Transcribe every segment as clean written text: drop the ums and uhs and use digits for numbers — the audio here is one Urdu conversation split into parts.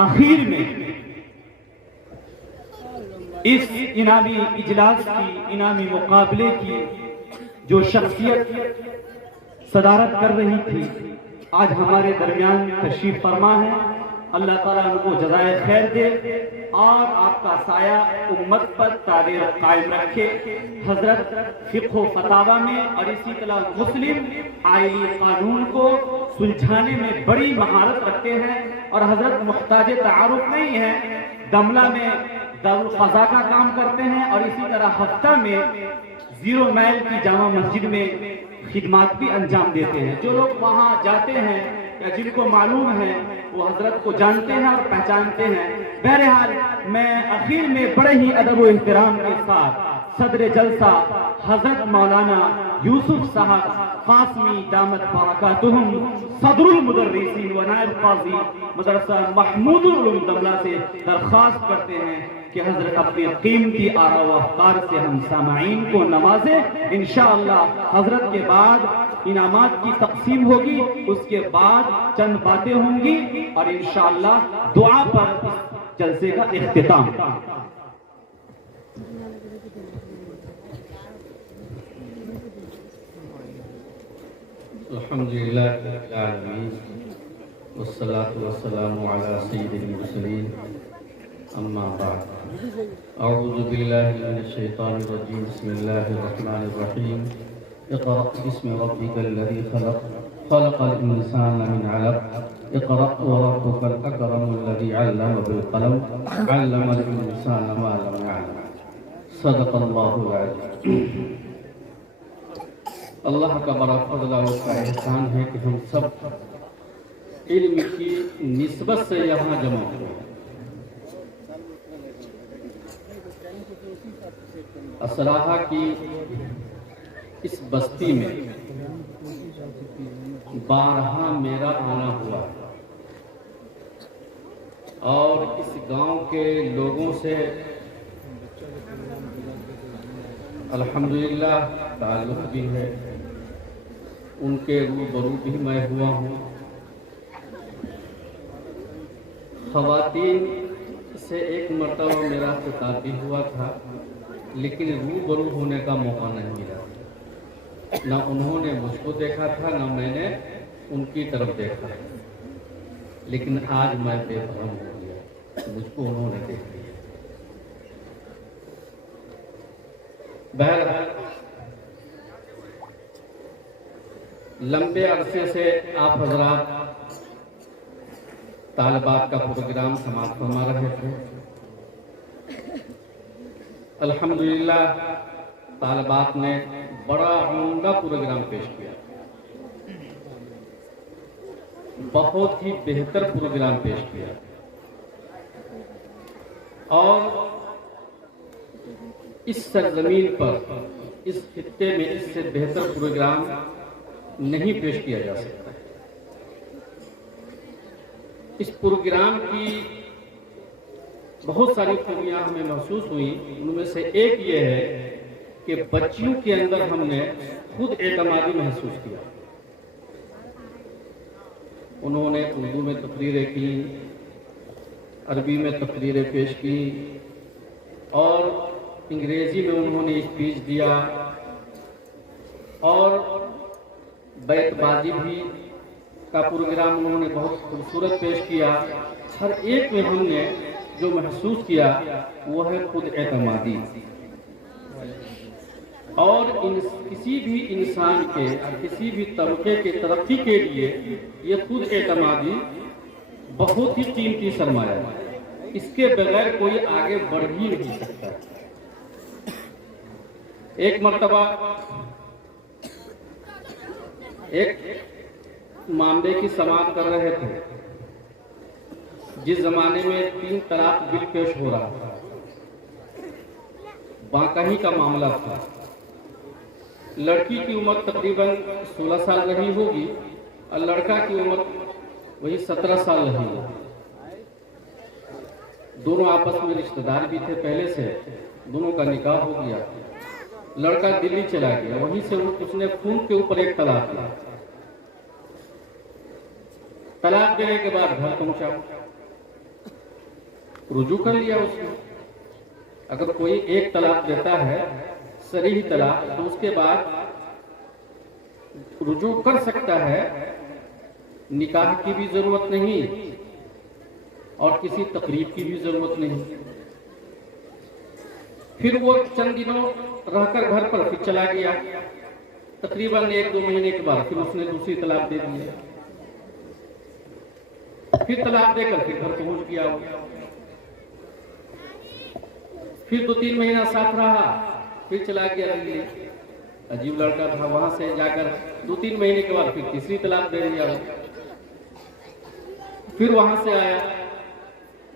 آخر میں اس انعامی اجلاس کی، انعامی مقابلے کی جو شخصیت صدارت کر رہی تھی، آج ہمارے درمیان تشریف فرما ہے. اللہ تعالیٰ ان کو جزائے خیر دے اور آپ کا سایہ امت پر تعبیر قائم رکھے. حضرت فقہ و فتاوی میں اور اسی طرح مسلم آئینی قانون کو سلجھانے میں بڑی مہارت رکھتے ہیں، اور حضرت محتاج تعارف نہیں ہے. دملہ میں دارالقضاء کا کام کرتے ہیں اور اسی طرح ہفتہ میں 0 مائل کی جامع مسجد میں خدمات بھی انجام دیتے ہیں. جو لوگ وہاں جاتے ہیں یا جن کو معلوم ہے وہ حضرت کو جانتے ہیں اور پہچانتے ہیں. بہرحال میں اخیر میں بڑے ہی ادب و احترام کے ساتھ صدر جلسہ حضرت مولانا یوسف صاحب قاسمی دامت برکاتہم صدر المدرسین و نائب قاضی مدرسہ محمود العلوم دملہ سے درخواست کرتے ہیں کہ حضرت اپنے قیمتی آراء و افکار سے ہم سامعین کو نوازے. انشاءاللہ حضرت کے بعد انعامات کی تقسیم ہوگی، اس کے بعد چند باتیں ہوں گی اور انشاءاللہ دعا پر اس جلسے کا اختتام. الحمدللہ رب العالمین والصلاة والسلام علی سید المرسلین، اما بعد. اعوذ باللہ من الشیطان الرجیم، بسم اللہ الرحمن الرحیم. اقرأ بسم ربک الذی خلق، خلق الانسان من علق. اقرأ وربک الاکرم الذی علم بالقلم، علم الانسان ما لم يعلم. صدق اللہ العظیم. اللہ کا بڑا فضل اور کا احسان ہے کہ ہم سب علم کی نسبت سے یہاں جمع ہوئے. اسراحہ کی اس بستی میں بارہا میرا آنا ہوا اور اس گاؤں کے لوگوں سے الحمدللہ تعلق بھی ہے، ان کے روبرو بھی میں ہوا ہوں. خواتین سے ایک مرتبہ میرا خطاب بھی ہوا تھا، لیکن روبرو ہونے کا موقع نہیں ملا. نہ انہوں نے مجھ کو دیکھا تھا نہ میں نے ان کی طرف دیکھا. لیکن آج میں بے بھرم ہو گیا، مجھ کو انہوں نے دیکھ لیا. بہرحال لمبے عرصے سے آپ حضرات طالبات کا پروگرام سماعت فرما رہے تھے. الحمدللہ طالبات نے بڑا عمدہ پروگرام پیش کیا، بہت ہی بہتر پروگرام پیش کیا، اور اس سرزمین پر، اس خطے میں اس سے بہتر پروگرام نہیں پیش کیا جا سکتا. اس پروگرام کی بہت ساری خوبیاں ہمیں محسوس ہوئیں. ان میں سے ایک یہ ہے کہ بچیوں کے اندر ہم نے خود اعتمادی محسوس کیا. انہوں نے اردو میں تقریریں کی، عربی میں تقریریں پیش کی، اور انگریزی میں انہوں نے اسپیچ دیا، اور بیت بازی بھی کا پروگرام انہوں نے بہت خوبصورت پیش کیا. ہر ایک میں ہم نے جو محسوس کیا وہ ہے خود اعتمادی. اور کسی بھی انسان کے، کسی بھی طبقے کے ترقی کے لیے یہ خود اعتمادی بہت ہی قیمتی سرمایہ ہے. اس کے بغیر کوئی آگے بڑھ ہی نہیں سکتا. ایک مرتبہ ایک معاملے کی سماعت کر رہے تھے جس زمانے میں 3 طلاق بل پیش ہو رہا تھا. باقی کا معاملہ تھا. لڑکی کی عمر تقریباً 16 سال رہی ہوگی اور لڑکا کی عمر وہی 17 سال رہی ہوگی. دونوں آپس میں رشتہ دار بھی تھے پہلے سے، دونوں کا نکاح ہو گیا. لڑکا دلی چلا گیا، وہیں سے اس نے خون کے اوپر ایک طلاق دیا. طلاق دینے کے بعد گھر پہنچا. رجوع کر لیا اس نے. اگر کوئی ایک طلاق دیتا ہے صریح طلاق تو اس کے بعد رجوع کر سکتا ہے. نکاح کی بھی ضرورت نہیں اور کسی تقریب کی بھی ضرورت نہیں. پھر وہ چند دنوں رہ کر گھر پر پھر چلا گیا. تقریباً 1-2 مہینے کے بعد پھر اس نے دوسری طلاق دے دی. پھر طلاق دے کر پھر گھر پہنچ گیا. پھر 2-3 مہینہ ساتھ رہا پھر چلا گیا دلی. عجیب لڑکا تھا. وہاں سے جا کر 2-3 مہینے کے بعد پھر تیسری طلاق دے دیا. پھر وہاں سے آیا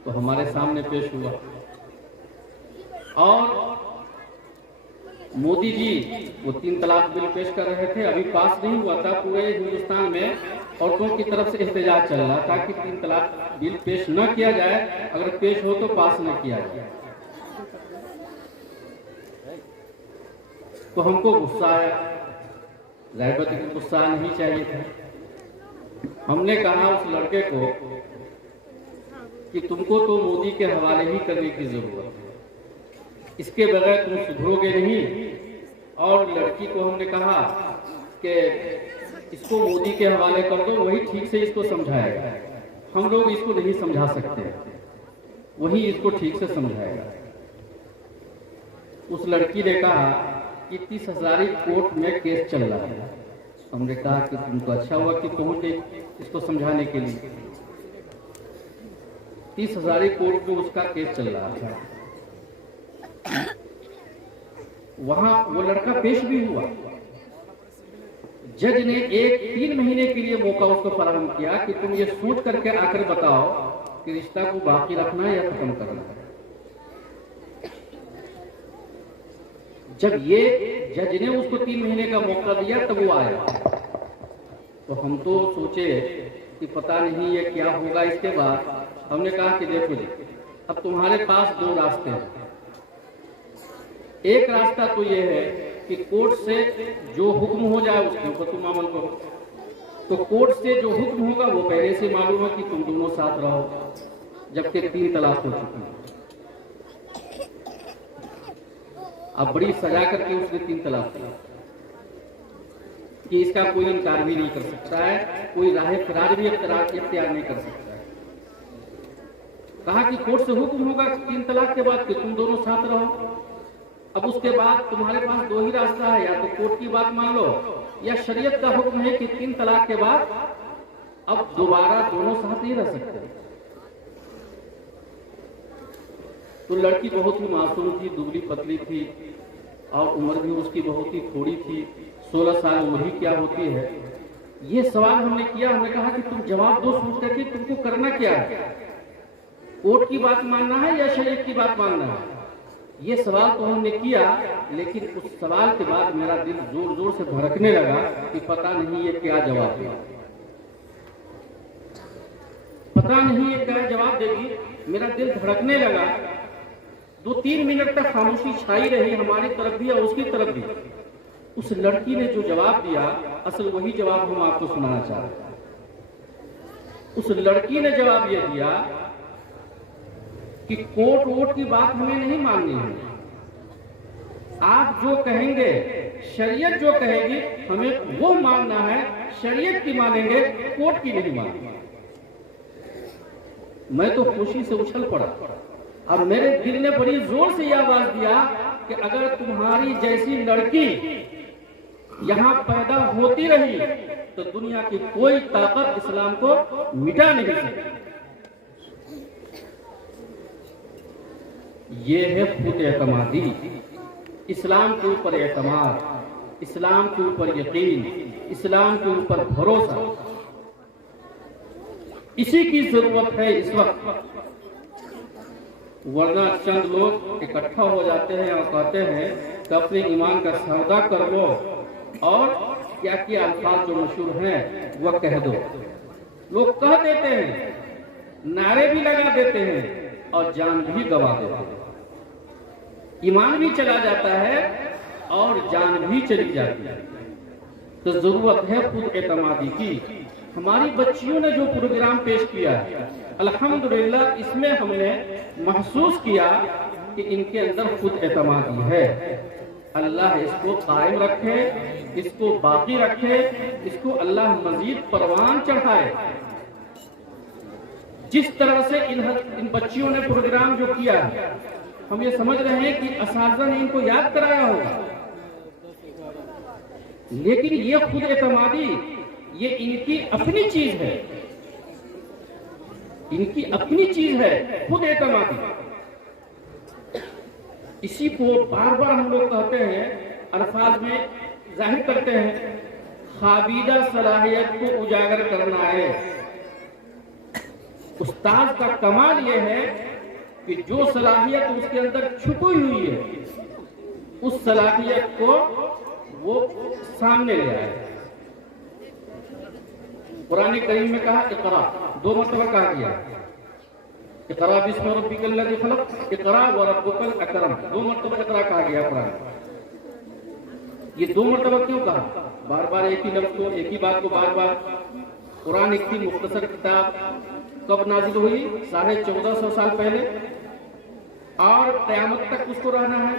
تو ہمارے سامنے پیش ہوا اور مودی جی وہ 3 طلاق بل پیش کر رہے تھے. ابھی پاس نہیں ہوا تھا. پورے ہندوستان میں عورتوں کی طرف سے احتجاج چل رہا تھا کہ 3 طلاق بل پیش نہ کیا جائے. اگر پیش ہو تو پاس نہ کیا جائے. تو ہم کو غصہ آیا. ظاہر بات ہے کہ غصہ نہیں چاہیے تھا. ہم نے کہا اس لڑکے کو کہ تم کو تو مودی کے حوالے ہی کرنے کی ضرورت ہے. اس کے بغیر تم سدھرو گے نہیں. اور لڑکی کو ہم نے کہا کہ اس کو مودی کے حوالے کر دو, وہی ٹھیک سے اس کو سمجھائے گا. ہم لوگ اس کو نہیں سمجھا سکتے, وہی اس کو ٹھیک سے سمجھائے گا. اس لڑکی نے کہا کہ 30,000 کورٹ میں کیس چل رہا ہے. ہم نے کہا کہ تم کو اچھا ہوا کہ پہنچ گئی اس کو سمجھانے کے لیے. 30,000 کورٹ میں اس کا کیس چل رہا تھا. وہاں وہ لڑکا پیش بھی ہوا. جج نے 3 مہینے کے لیے موقع اس کو فراہم کیا کہ تم یہ سوچ کر کے آ کر بتاؤ کہ رشتہ کو باقی رکھنا ہے یا ختم کرنا ہے. جب یہ جج نے اس کو 3 مہینے کا موقع دیا تب وہ آیا. تو ہم تو سوچے کہ پتہ نہیں یہ کیا ہوگا. اس کے بعد ہم نے کہا کہ دیکھو جی, اب تمہارے پاس 2 راستے ہیں. ایک راستہ تو یہ ہے کہ کورٹ سے جو حکم ہو جائے اس کے اوپر تم عمل کرو. تو کورٹ سے جو حکم ہوگا وہ پہلے سے معلوم ہے کہ تم دونوں ساتھ رہو, جبکہ 3 طلاق ہو چکی ہے. اب بڑی سجا کر کے اس نے 3 طلاق دی کہ اس کا کوئی انکار بھی نہیں کر سکتا ہے, کوئی راہ فرار بھی اختیار نہیں کر سکتا ہے. کہا کہ کورٹ سے حکم ہوگا 3 طلاق کے بعد کہ تم دونوں ساتھ رہو. اب اس کے بعد تمہارے پاس 2 ہی راستہ ہے, یا تو کورٹ کی بات مان لو یا شریعت کا حکم ہے کہ 3 طلاق کے بعد اب دوبارہ دونوں ساتھ نہیں رہ سکتے. تو لڑکی بہت ہی معصوم تھی, دبلی پتلی تھی اور عمر بھی اس کی بہت ہی تھوڑی تھی. 16 سال عمر ہی کیا ہوتی ہے. یہ سوال ہم نے کیا. ہم نے کہا کہ تم جواب دو سوچ کر کہ تم کو کرنا کیا ہے, کورٹ کی بات ماننا ہے یا شریعت کی بات ماننا ہے. یہ سوال تو ہم نے کیا, لیکن اس سوال کے بعد میرا دل زور زور سے دھڑکنے لگا کہ پتہ نہیں یہ کیا جواب دے گی, پتہ نہیں یہ کیا جواب دے گی. میرا دل دھڑکنے لگا. 2-3 منٹ تک خاموشی چھائی رہی ہماری طرف بھی اور اس کی طرف بھی. اس لڑکی نے جو جواب دیا اصل وہی جواب ہم آپ کو سنانا چاہ رہے ہیں. اس لڑکی نے جواب یہ دیا کہ کورٹ ووٹ کی بات ہمیں نہیں ماننی ہے. آپ جو کہیں گے, شریعت جو کہے گی ہمیں وہ ماننا ہے. شریعت کی مانیں گے, کورٹ کی نہیں مانیں گے. میں تو خوشی سے اچھل پڑا اور میرے دل نے بڑی زور سے یہ آواز دیا کہ اگر تمہاری جیسی لڑکی یہاں پیدا ہوتی رہی تو دنیا کی کوئی طاقت اسلام کو مٹا نہیں سکتی. یہ ہے خود اعتمادی, اسلام کے اوپر اعتماد, اسلام کے اوپر یقین, اسلام کے اوپر بھروسہ. اسی کی ضرورت ہے اس وقت. ورنہ چند لوگ اکٹھا ہو جاتے ہیں اور کہتے ہیں کہ اپنے ایمان کا سودا کر لو اور کیا کیا الفاظ جو مشہور ہیں وہ کہہ دو. لوگ کہہ دیتے ہیں, نعرے بھی لگا دیتے ہیں اور جان بھی گوا دیتے ہیں. ایمان بھی چلا جاتا ہے اور جان بھی چلی جاتی ہے. تو ضرورت ہے خود اعتمادی کی. ہماری بچیوں نے جو پروگرام پیش کیا ہے الحمدللہ اس میں ہم نے محسوس کیا کہ ان کے اندر خود اعتمادی ہے. اللہ اس کو قائم رکھے، اس کو باقی رکھے، اس کو اللہ مزید پروان چڑھائے. جس طرح سے ان بچیوں نے پروگرام جو کیا ہے، ہم یہ سمجھ رہے ہیں کہ اساتذہ نے ان کو یاد کرایا ہوگا، لیکن یہ خود اعتمادی یہ ان کی اپنی چیز ہے، ان کی اپنی چیز ہے خود اعتمادی. اسی کو بار بار ہم لوگ کہتے ہیں، الفاظ میں ظاہر کرتے ہیں، خوابیدہ صلاحیت کو اجاگر کرنا ہے. استاد کا کمال یہ ہے کہ جو صلاحیت اس کے اندر چھپی ہوئی ہے اس صلاحیت کو وہ سامنے لے آئے. قرآن کریم میں کہا اقرا، 2 مرتبہ کہا گیا. اقرا بسم ربک الذی خلق، اقرا وربک الاکرم، 2 مرتبہ اقرا کہا گیا قرآن. یہ 2 مرتبہ کیوں کہا؟ بار بار ایک ہی لفظ کو، ایک ہی بات کو بار بار. قرآن ایک تھی مختصر کتاب، کب نازل ہوئی؟ 1450 سال پہلے، اور قیامت تک اس کو رہنا ہے.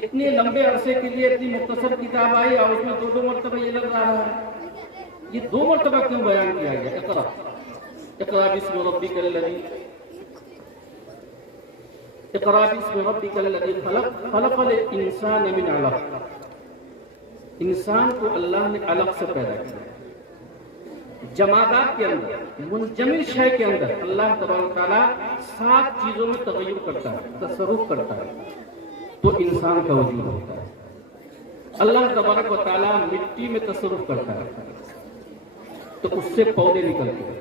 اتنے لمبے عرصے کے لیے اتنی مختصر کتاب آئی اور اس میں 2 مرتبہ یہ لفظ آ رہا ہے. یہ 2 مرتبہ کیوں بیان کیا گیا؟ اقرا، اقرا بسم ربک الذی، اقرا بسم ربک الذی خلق، خلق الانسان من علق. انسان کو اللہ نے علق سے پیدا کیا. جمادات کے اندر، منجمد شے کے اندر اللہ تبارک و تعالیٰ 7 چیزوں میں تغیر کرتا ہے، تصرف کرتا ہے، تو انسان کا وجود ہوتا ہے. اللہ تبارک و تعالیٰ مٹی میں تصرف کرتا ہے تو اس سے پودے نکلتے ہیں،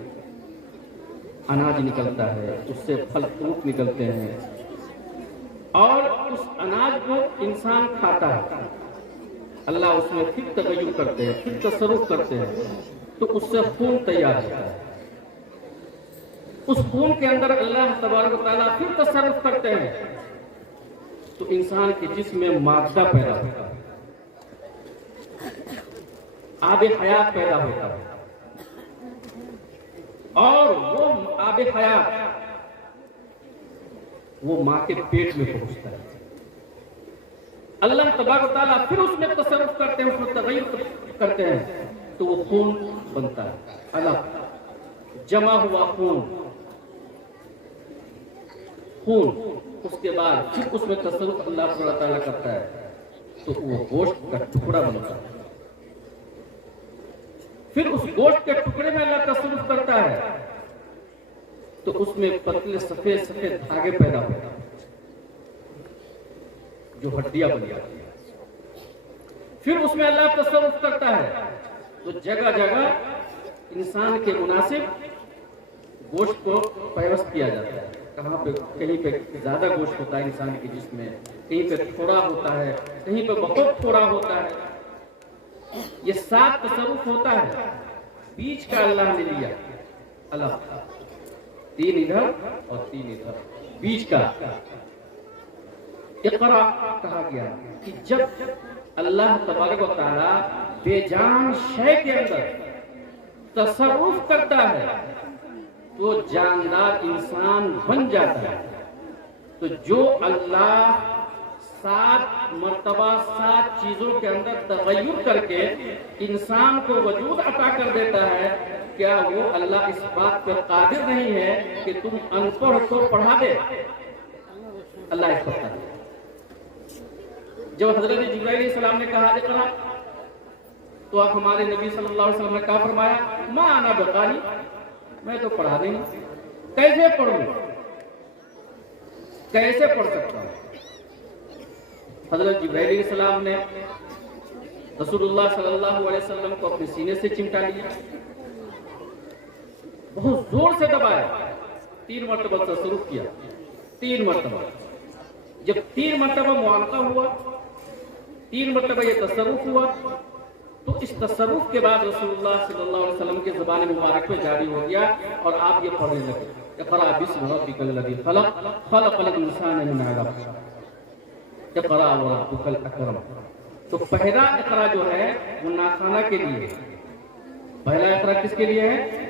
اناج نکلتا ہے، اس سے پھل فروٹ نکلتے ہیں، اور اس اناج کو انسان کھاتا ہے. اللہ اس میں پھر تغیر کرتے ہیں، پھر تصرف کرتے ہیں، تو اس سے خون تیار ہوتا ہے. اس خون کے اندر اللہ تبارک و تعالیٰ پھر تصرف کرتے ہیں تو انسان کے جسم میں مادہ پیدا ہوتا ہے، آب حیات پیدا ہوتا ہے، اور وہ آب حیات وہ ماں کے پیٹ میں پہنچتا ہے. اللہ تبارک و تعالیٰ پھر اس میں تصرف کرتے ہیں، اس میں تغیر کرتے ہیں تو وہ خون بنتا ہے. علق، جمع ہوا خون، اس کے بعد پھر اس میں تصرف اللہ تعالیٰ کرتا ہے تو وہ گوشت کا ٹکڑا بنتا ہے. پھر اس گوشت کے ٹکڑے میں اللہ تصرف کرتا ہے تو اس میں پتلے سفید سفید دھاگے پیدا ہوتے ہیں جو ہڈیاں بن جاتی ہیں. پھر اس میں اللہ تصرف کرتا ہے تو جگہ جگہ انسان کے مناسب گوشت کو پیوست کیا جاتا ہے. کہاں پہ کہیں پہ زیادہ گوشت ہوتا ہے انسان کے جسم میں، کہیں پہ تھوڑا ہوتا ہے، کہیں پہ بہت تھوڑا ہوتا ہے. یہ 7 تصرف ہوتا ہے. بیچ کا اللہ نے لیا الگ، 3 ادھر اور 3 ادھر، بیچ کا اقرا کہا گیا کہ جب اللہ تبارک و تعالیٰ بے جان شے کے اندر تصرف کرتا ہے تو جاندار انسان بن جاتا ہے. تو جو اللہ 7 مرتبہ 7 چیزوں کے اندر تغیر کر کے انسان کو وجود عطا کر دیتا ہے، کیا وہ اللہ اس بات پر قادر نہیں ہے کہ تم ان پڑھ کو پڑھا دے؟ اللہ اس پر قادر ہے. جب حضرت جبرائیل علیہ السلام نے کہا اقرا تو آپ ہمارے نبی صلی اللہ علیہ وسلم نے کہا فرمایا ما انا بقاری، میں تو پڑھا نہیں، کیسے پڑھوں، کیسے پڑھ سکتا ہوں؟ حضرت جبرائیل علیہ السلام نے رسول اللہ صلی اللہ علیہ وسلم کو اپنے سینے سے چمٹا لیا، بہت زور سے دبایا، 3 مرتبہ تصرف کیا، 3 مرتبہ. جب 3 مرتبہ معانقہ ہوا، 3 مرتبہ یہ تصرف ہوا، تو اس تصرف کے بعد رسول اللہ صلی اللہ علیہ وسلم کے زبان مبارک میں جاری ہو گیا اور آپ یہ پڑھنے لگے اقرا بسم ربک الذی خلق، خلق الانسان من علق، اقرا وربک الاکرم. تو پہلا اقرا جو ہے وہ ناخوانہ کے لیے، پہلا اقرا کس کے لیے ہے؟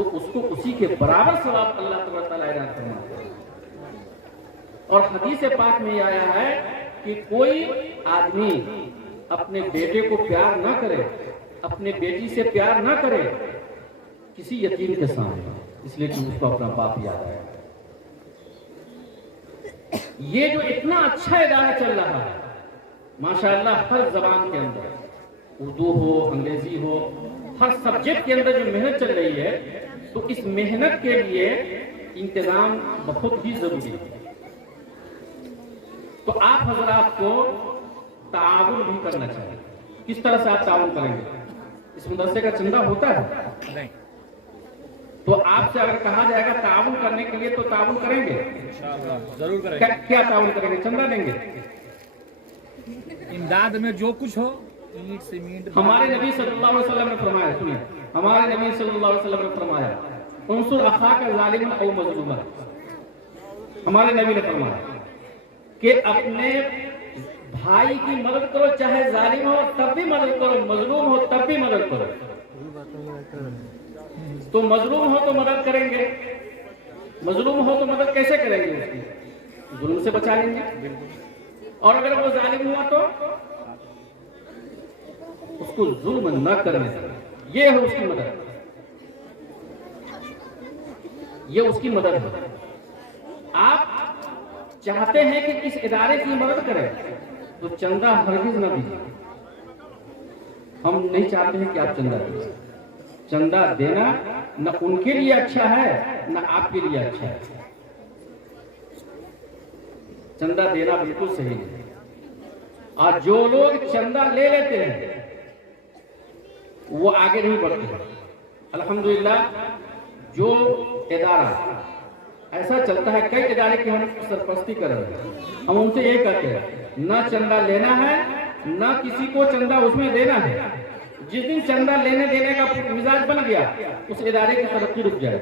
تو اس کو اسی کے برابر ثواب اللہ تبارک تعالیٰ عنایت فرماتے ہیں۔ اور حدیث پاک میں یہ آیا ہے کہ کوئی آدمی اپنے بیٹے کو پیار نہ کرے، اپنے بیٹی سے پیار نہ کرے کسی یتیم کے سامنے، اس لیے کہ اس کو اپنا باپ یاد آئے۔ یہ جو اتنا اچھا ادارہ چل رہا ہے ماشاءاللہ، ہر زبان کے اندر، اردو ہو، انگریزی ہو، ہر سبجیکٹ کے اندر جو محنت چل رہی ہے، تو اس محنت کے لیے انتظام بہت ہی ضروری ہے۔ تو آپ حضرات کو تعاون بھی کرنا چاہیے۔ کس طرح سے آپ تعاون کریں گے؟ اس مدرسے کا چندہ ہوتا ہے، تو آپ سے اگر کہا جائے گا تعاون کرنے کے لیے تو تعاون کریں گے؟ انشاءاللہ ضرور کریں گے۔ کیا تعاون کریں گے؟ چندہ دیں گے؟ امداد میں جو کچھ ہو، اینٹ سیمنٹ۔ ہمارے نبی صلی اللہ علیہ وسلم نے فرمایا، سنیے، ہمارے نبی صلی اللہ علیہ وسلم نے فرمایا انصر اخاک ظالما او مظلوما۔ ہمارے نبی نے فرمایا کہ اپنے بھائی کی مدد کرو، چاہے ظالم ہو تب بھی مدد کرو، مظلوم ہو تب بھی مدد کرو۔ تو مظلوم ہو تو مدد کریں گے، مظلوم ہو تو مدد کیسے کریں گے؟ اس کی ظلم سے بچا لیں گے، اور اگر وہ ظالم ہوا تو اس کو ظلم نہ کرنے دیں، یہ ہے اس کی مدد، یہ اس کی مدد ہے۔ آپ چاہتے ہیں کہ اس ادارے کی مدد کریں تو چندہ ہرگز نہ دیجیے۔ ہم نہیں چاہتے ہیں کہ آپ چندہ دیجیے۔ چندہ دینا نہ ان کے لیے اچھا ہے نہ آپ کے لیے اچھا ہے۔ چندہ دینا بالکل صحیح نہیں۔ اور جو لوگ چندہ لے لیتے ہیں وہ آگے نہیں بڑھتے۔ الحمدللہ جو ادارہ ایسا چلتا ہے، کئی ادارے کی ہم سرپرستی کر رہے ہیں، ہم ان سے یہ کہتے ہیں نہ چندہ لینا ہے نہ کسی کو چندہ اس میں دینا ہے۔ جس دن چندہ لینے دینے کا مزاج بن گیا اس ادارے کی ترقی رک جائے۔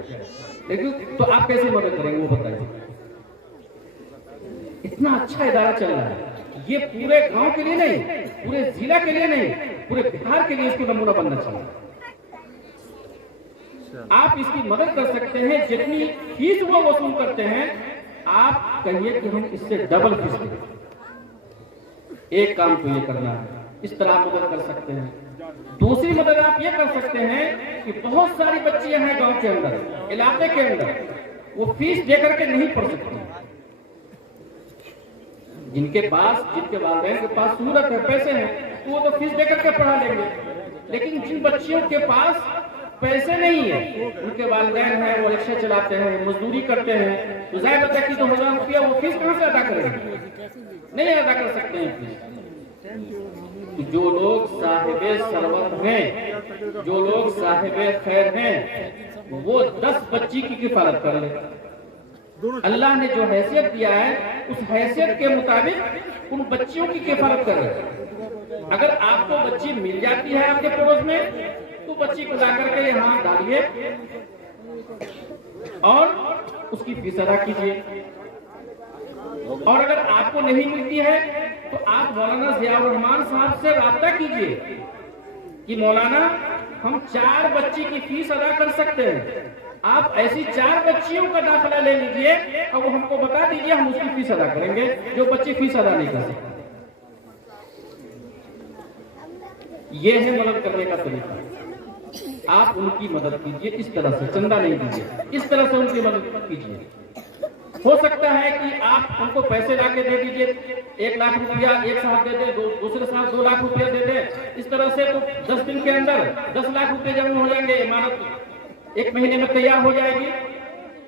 لیکن تو آپ کیسے مدد کریں گے وہ بتائیے؟ اتنا اچھا ادارہ چل رہا ہے، یہ پورے گاؤں کے لیے نہیں، پورے ضلع کے لیے نہیں، پورے بہار کے لیے اس کو نمونہ بننا چاہیے۔ آپ اس کی مدد کر سکتے ہیں، جتنی فیس وہ وصول کرتے ہیں آپ کہیے کہ ہم اس سے ڈبل فیس دیں۔ ایک کام تو یہ کرنا ہے، اس طرح مدد کر سکتے ہیں۔ دوسری مدد آپ یہ کر سکتے ہیں کہ بہت ساری بچیاں ہیں گاؤں کے اندر، علاقے کے اندر، وہ فیس دے کر کے نہیں پڑھ سکتی، جن کے والدین کے پاس سہولت ہے، پیسے ہیں، تو وہ تو فیس دے کر کے پڑھا لیں گے۔ لیکن جن بچیوں کے پاس پیسے نہیں ہیں، ان کے والدین ہیں، وہ رکشے چلاتے ہیں، مزدوری کرتے ہیں، تو ظاہر بتا کہ 2000 روپیہ وہ فیس کہاں سے ادا کریں گے؟ نہیں ادا کر سکتے ہیں فیس۔ جو لوگ صاحب ثروت ہیں، جو لوگ صاحب خیر ہیں، وہ 10 بچی کی کفالت کر لیں۔ اللہ نے جو حیثیت دیا ہے اس حیثیت کے مطابق ان بچیوں کی کفالت کر لیں۔ اگر آپ کو بچی مل جاتی ہے آپ کے پڑوس میں تو بچی کو لا کر کے یہاں ڈالیے اور اس کی فیس ادا کیجیے۔ اور اگر آپ کو نہیں ملتی ہے تو آپ مولانا ضیاء الرحمان صاحب سے رابطہ کیجیے کہ مولانا ہم 4 بچی کی فیس ادا کر سکتے ہیں، آپ ایسی 4 بچیوں کا داخلہ لے لیجئے اور وہ ہم کو بتا دیجئے، ہم اس کی فیس ادا کریں گے جو بچی فیس ادا نہیں کر سکتے۔ یہ ہے مدد کرنے کا طریقہ۔ آپ ان کی مدد کیجئے اس طرح سے، چندہ نہیں دیجئے، اس طرح سے ان کی مدد کیجئے۔ ہو سکتا ہے کہ آپ ان کو پیسے لا کے دے دیجئے، 1 لاکھ روپیہ ایک صاحب دے دے، دوسرے صاحب 2 لاکھ روپیہ دے دے، اس طرح سے تو 10 دن کے اندر 10 لاکھ روپے جمع ہو جائیں گے، عمارت 1 مہینے میں تیار ہو جائے گی۔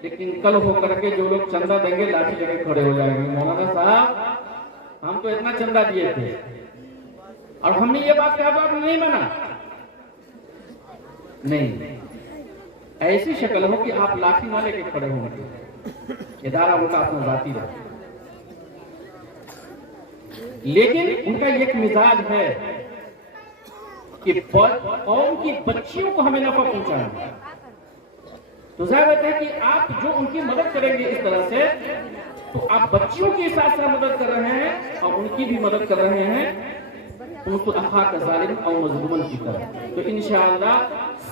لیکن کل ہو کر کے جو لوگ چندہ دیں گے لاٹھی لے کے کھڑے ہو جائیں گے، مولانا صاحب ہم تو اتنا چندہ دیے تھے اور ہم نے یہ بات کہا تو آپ نے نہیں مانا۔ نہیں، ایسی شکل ہو کہ آپ لاٹھی نہ لے کے کھڑے ہوں گے، ادارہ ان کا اپنا ذاتی رہے۔ لیکن ان کا ایک مزاج ہے کہ قوم کی بچیوں کو ہمیں نفع پہنچانا ہے، تو ظاہر ہے کہ آپ جو ان کی مدد کریں گے اس طرح سے تو آپ بچیوں کے ساتھ ساتھ مدد کر رہے ہیں اور ان کی بھی مدد کر رہے ہیں، ان کو اخاک ظالم اور مظلومن کی طرح۔ تو انشاءاللہ